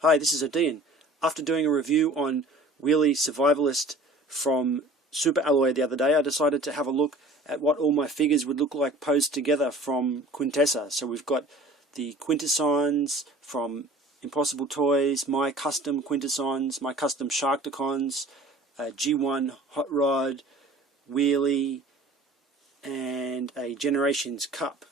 Hi, this is Odeean. After doing a review on Wheelie Survivalist from Super Alloy the other day, I decided to have a look at what all my figures would look like posed together from Quintessa. So we've got the Quintessons from Impossible Toys, my custom Quintessons, my custom Sharkticons, G1 Hot Rod, Wheelie, and a Generations Cup.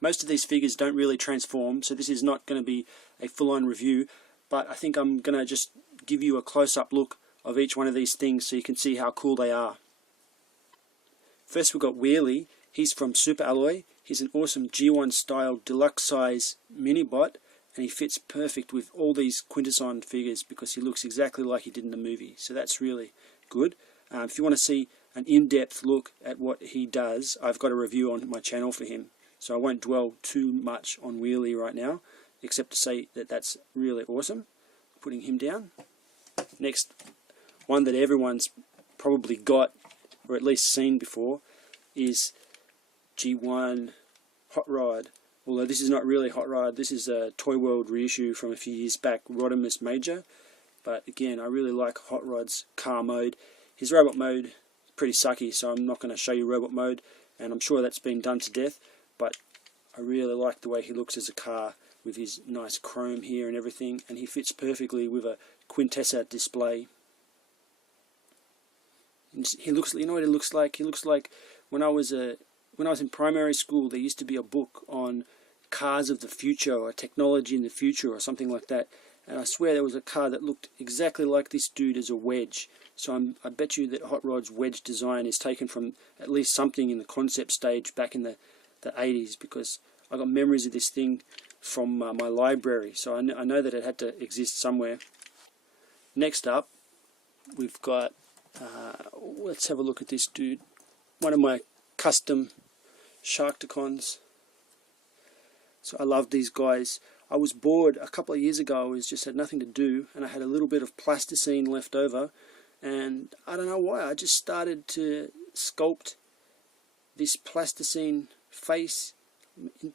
Most of these figures don't really transform, so this is not going to be a full-on review, but I think I'm going to just give you a close-up look of each one of these things so you can see how cool they are. First we've got Wheelie. He's from Super Alloy. He's an awesome G1 style deluxe size mini bot, and he fits perfect with all these Quintesson figures because he looks exactly like he did in the movie, so that's really good. If you want to see an in-depth look at what he does, I've got a review on my channel for him. So I won't dwell too much on Wheelie right now, except to say that that's really awesome. Putting him down. Next, one that everyone's probably got, or at least seen before, is G1 Hot Rod. Although this is not really Hot Rod, this is a Toy World reissue from a few years back, Rodimus Major. But again, I really like Hot Rod's car mode. His robot mode is pretty sucky, so I'm not going to show you robot mode, and I'm sure that's been done to death. But I really like the way he looks as a car with his nice chrome here and everything, and he fits perfectly with a Quintessa display. And he looks, you know what he looks like? He looks like when I was in primary school, there used to be a book on cars of the future or technology in the future or something like that, and I swear there was a car that looked exactly like this dude as a wedge. So I bet you that Hot Rod's wedge design is taken from at least something in the concept stage back in the 80s, because I got memories of this thing from my library, so I know that it had to exist somewhere. Next up, we've got, let's have a look at this dude, one of my custom Sharkticons. So I love these guys. I was bored a couple of years ago. I just had nothing to do, and I had a little bit of plasticine left over, and I don't know why, I just started to sculpt this plasticine face,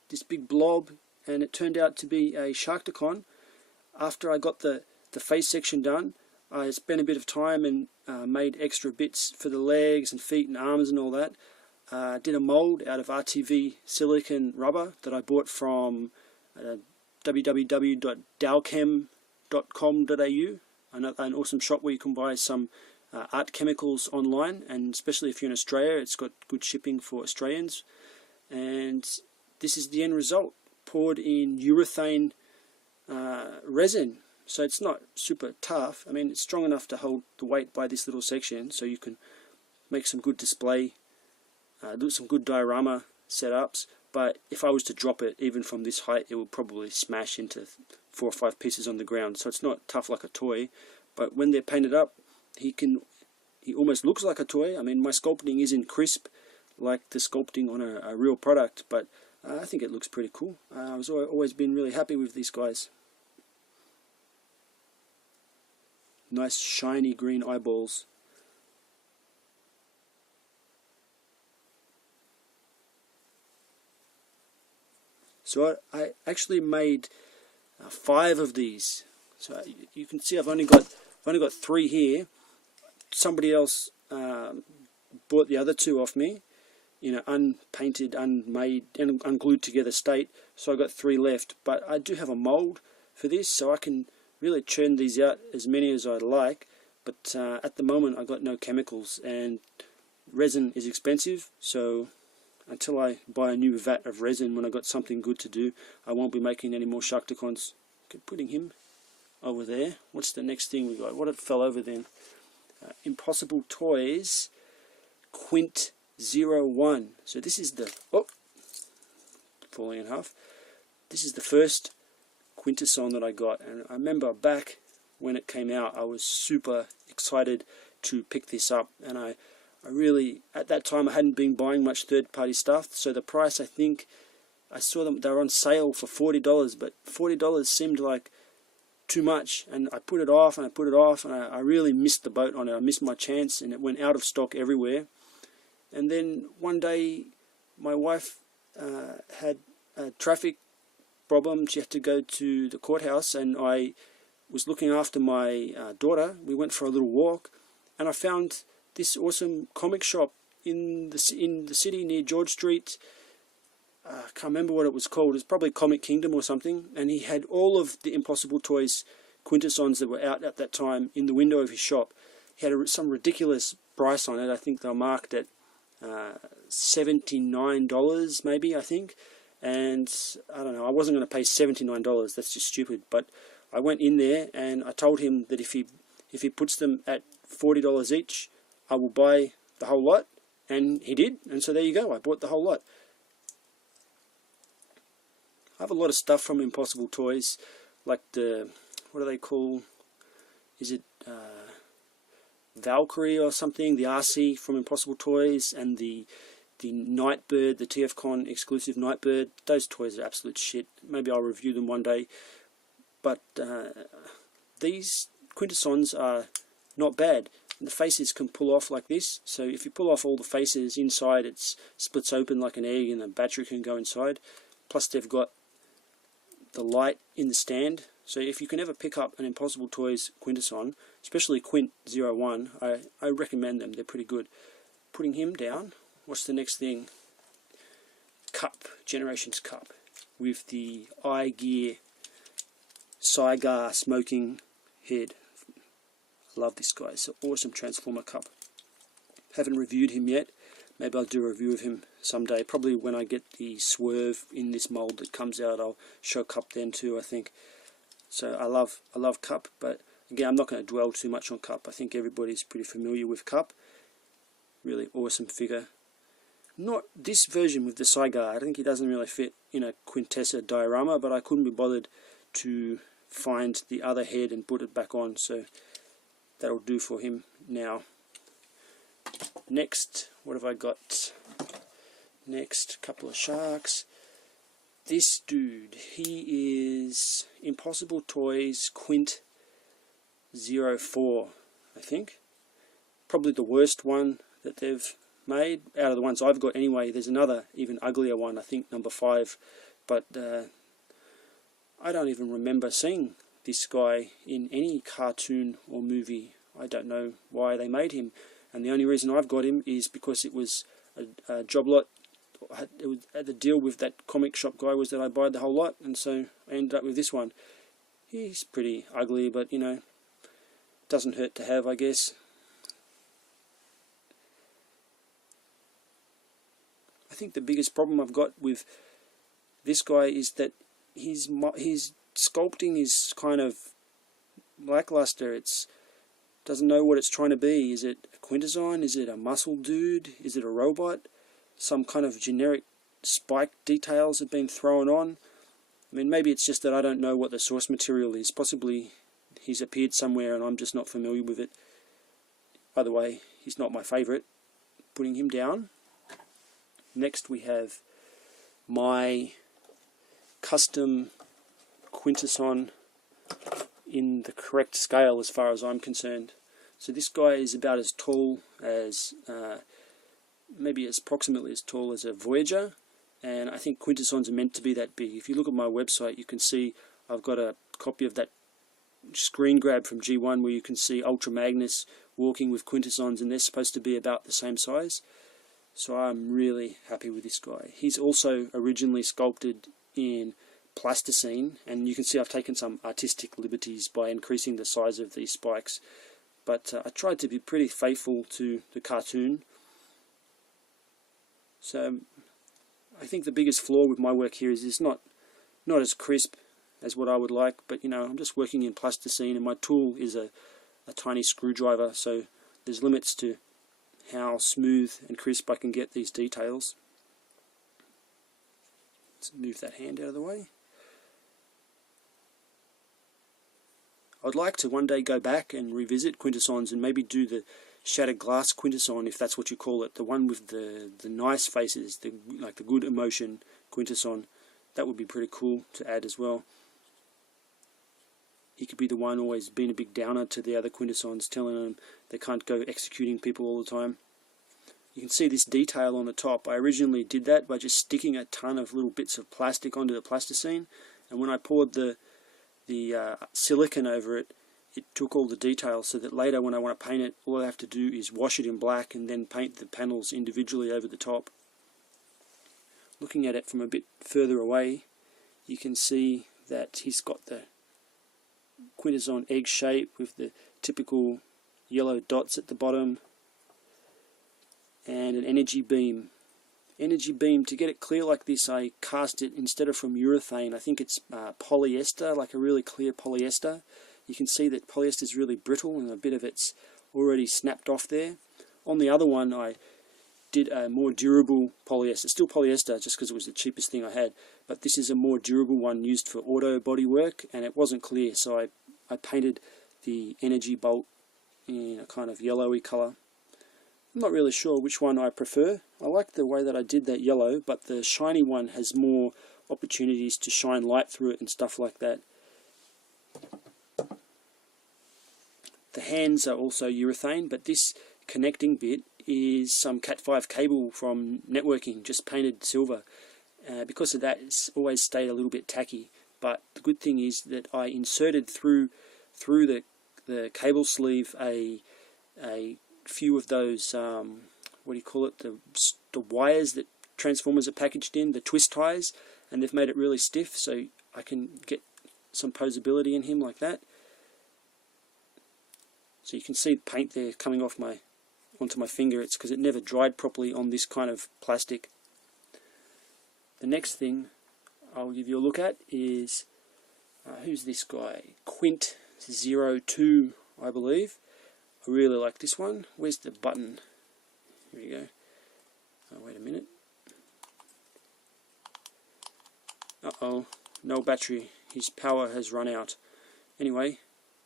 this big blob, and it turned out to be a Sharkticon. After I got the face section done, I spent a bit of time and made extra bits for the legs and feet and arms and all that. Did a mold out of RTV silicone rubber that I bought from www.dalchem.com.au, an awesome shop where you can buy some art chemicals online, and especially if you're in Australia, it's got good shipping for Australians. And this is the end result, poured in urethane resin. So it's not super tough. I mean, it's strong enough to hold the weight by this little section, so you can make some good display, do some good diorama setups. But if I was to drop it, even from this height, it will probably smash into 4 or 5 pieces on the ground. So it's not tough like a toy. But when they're painted up, he almost looks like a toy. I mean, my sculpting isn't crisp like the sculpting on a real product, but I think it looks pretty cool. I've always been really happy with these guys. Nice shiny green eyeballs. So I actually made 5 of these. So you can see I've only got 3 here. Somebody else bought the other 2 off me, unpainted, unmade, and unglued together state. So I got 3 left, but I do have a mold for this, so I can really churn these out as many as I'd like. But at the moment I got no chemicals, and resin is expensive, so until I buy a new vat of resin when I got something good to do, I won't be making any more Sharkticons. Okay, putting him over there. What's the next thing we got? What it fell over then? Impossible Toys Quint 01. So this is the, falling in half. This is the first Quintesson that I got, and I remember back when it came out, I was super excited to pick this up, and I really, at that time, I hadn't been buying much third-party stuff, so the price, I think, I saw them, they were on sale for $40, but $40 seemed like too much, and I put it off, and I really missed the boat on it. I missed my chance, and it went out of stock everywhere. And then one day, my wife had a traffic problems. You have to go to the courthouse, and I was looking after my daughter. We went for a little walk, and I found this awesome comic shop in the city near George Street. I can't remember what it was called. It's probably Comic Kingdom or something. And he had all of the Impossible Toys Quintessons that were out at that time in the window of his shop. He had some ridiculous price on it. I think they were marked at $79 maybe, I think. And I don't know, I wasn't going to pay $79. That's just stupid. But I went in there and I told him that if he puts them at $40 each, I will buy the whole lot. And he did. And so there you go. I bought the whole lot. I have a lot of stuff from Impossible Toys, like the, what do they call, is it Valkyrie or something, the RC from Impossible Toys, and the Nightbird, the TFCon exclusive Nightbird. Those toys are absolute shit. Maybe I'll review them one day. But these Quintessons are not bad. The faces can pull off like this, so if you pull off all the faces inside, it splits open like an egg and the battery can go inside. Plus they've got the light in the stand, so if you can ever pick up an Impossible Toys Quintesson, especially Quint 01, I recommend them. They're pretty good. Putting him down, what's the next thing? Cup, Generations Cup, with the iGear cigar smoking head. I love this guy. It's an awesome Transformer Cup. Haven't reviewed him yet. Maybe I'll do a review of him someday. Probably when I get the Swerve in this mold that comes out, I'll show Cup then too, I think. So I love Cup, but again, I'm not going to dwell too much on Cup. I think everybody's pretty familiar with Cup. Really awesome figure. Not this version with the cigar. I think he doesn't really fit in a Quintessa diorama, but I couldn't be bothered to find the other head and put it back on, so that'll do for him now. Next, what have I got? Next, couple of sharks. This dude, he is Impossible Toys Quint 04, I think. Probably the worst one that they've made, out of the ones I've got anyway. There's another, even uglier one, I think, number 5. But I don't even remember seeing this guy in any cartoon or movie. I don't know why they made him. And the only reason I've got him is because it was a job lot. The deal with that comic shop guy was that I buy the whole lot, and so I ended up with this one. He's pretty ugly, but you know, doesn't hurt to have, I guess. I think the biggest problem I've got with this guy is that his sculpting is kind of lackluster. It's doesn't know what it's trying to be. Is it a Quintesson? Is it a muscle dude? Is it a robot? Some kind of generic spike details have been thrown on. I mean, maybe it's just that I don't know what the source material is. Possibly he's appeared somewhere and I'm just not familiar with it. By the way, he's not my favourite. Putting him down. Next we have my custom Quintesson in the correct scale as far as I'm concerned. So this guy is about as tall as, maybe as approximately as tall as a Voyager, and I think Quintessons are meant to be that big. If you look at my website, you can see I've got a copy of that screen grab from G1 where you can see Ultra Magnus walking with Quintessons, and they're supposed to be about the same size. So I'm really happy with this guy. He's also originally sculpted in plasticine, and you can see I've taken some artistic liberties by increasing the size of these spikes, but I tried to be pretty faithful to the cartoon. So I think the biggest flaw with my work here is it's not as crisp as what I would like, but you know, I'm just working in plasticine and my tool is a tiny screwdriver, so there's limits to how smooth and crisp I can get these details. Let's move that hand out of the way. I'd like to one day go back and revisit Quintessons and maybe do the Shattered Glass Quintesson, if that's what you call it, the one with the nice faces, like the good emotion Quintesson. That would be pretty cool to add as well. He could be the one always being a big downer to the other Quintessons, telling them they can't go executing people all the time. You can see this detail on the top. I originally did that by just sticking a ton of little bits of plastic onto the plasticine, and when I poured the silicone over it, it took all the details, so that later when I want to paint it, all I have to do is wash it in black and then paint the panels individually over the top. Looking at it from a bit further away, you can see that he's got the Quintesson egg shape with the typical yellow dots at the bottom, and an energy beam. Energy beam, to get it clear like this, I cast it, instead of from urethane, I think it's polyester, like a really clear polyester. You can see that polyester is really brittle and a bit of it's already snapped off there. On the other one I did a more durable polyester, still polyester just because it was the cheapest thing I had, but this is a more durable one used for auto body work, and it wasn't clear, so I painted the energy bolt in a kind of yellowy colour. I'm not really sure which one I prefer. I like the way that I did that yellow, but the shiny one has more opportunities to shine light through it and stuff like that. The hands are also urethane, but this connecting bit is some Cat5 cable from networking, just painted silver. Because of that, it's always stayed a little bit tacky, but the good thing is that I inserted through the cable sleeve a few of those, what do you call it, the wires that transformers are packaged in, the twist ties, and they've made it really stiff, so I can get some posability in him like that. So you can see the paint there coming off onto my finger. It's because it never dried properly on this kind of plastic. The next thing I'll give you a look at is, who's this guy? Quint02, I believe. I really like this one. Where's the button? Here we go. Oh, wait a minute. Uh-oh, no battery. His power has run out. Anyway,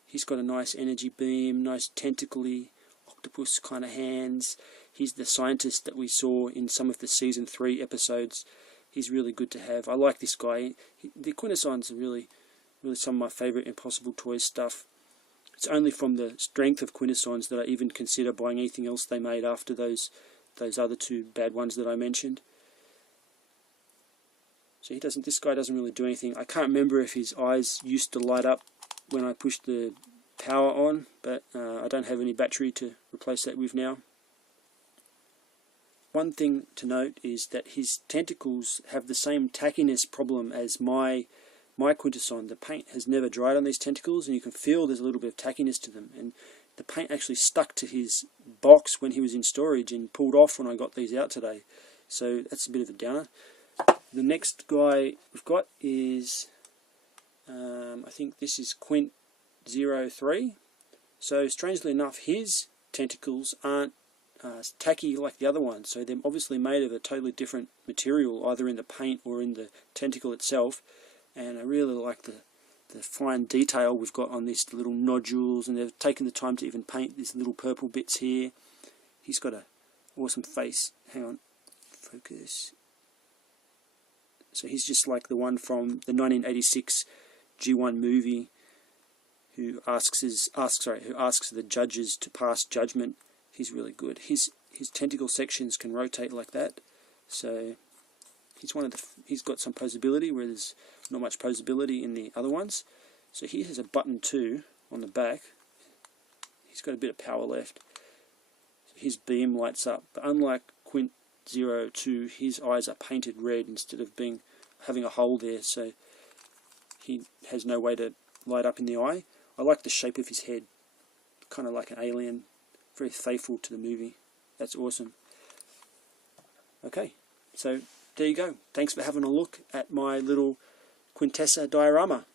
he's got a nice energy beam, nice tentacly, octopus kind of hands. He's the scientist that we saw in some of the Season 3 episodes. He's really good to have. I like this guy. The Quintessons are really some of my favourite Impossible Toys stuff. It's only from the strength of Quintessons that I even consider buying anything else they made after those other two bad ones that I mentioned. So this guy doesn't really do anything. I can't remember if his eyes used to light up when I pushed the power on, but I don't have any battery to replace that with now. One thing to note is that his tentacles have the same tackiness problem as my Quintesson. The paint has never dried on these tentacles, and you can feel there's a little bit of tackiness to them, and the paint actually stuck to his box when he was in storage and pulled off when I got these out today, so that's a bit of a downer. The next guy we've got is, I think this is Quint03. So strangely enough, his tentacles aren't tacky like the other ones, so they're obviously made of a totally different material, either in the paint or in the tentacle itself. And I really like the fine detail we've got on these little nodules, and they've taken the time to even paint these little purple bits here. He's got an awesome face. Hang on, focus. So he's just like the one from the 1986 G1 movie, who asks the judges to pass judgment. He's really good. His tentacle sections can rotate like that, so he's got some posability where there's not much posability in the other ones. So he has a button too on the back. He's got a bit of power left. His beam lights up, but unlike Quint02, his eyes are painted red instead of having a hole there, so he has no way to light up in the eye. I like the shape of his head, kind of like an alien, very faithful to the movie. That's awesome. Okay, so there you go. Thanks for having a look at my little Quintessa diorama.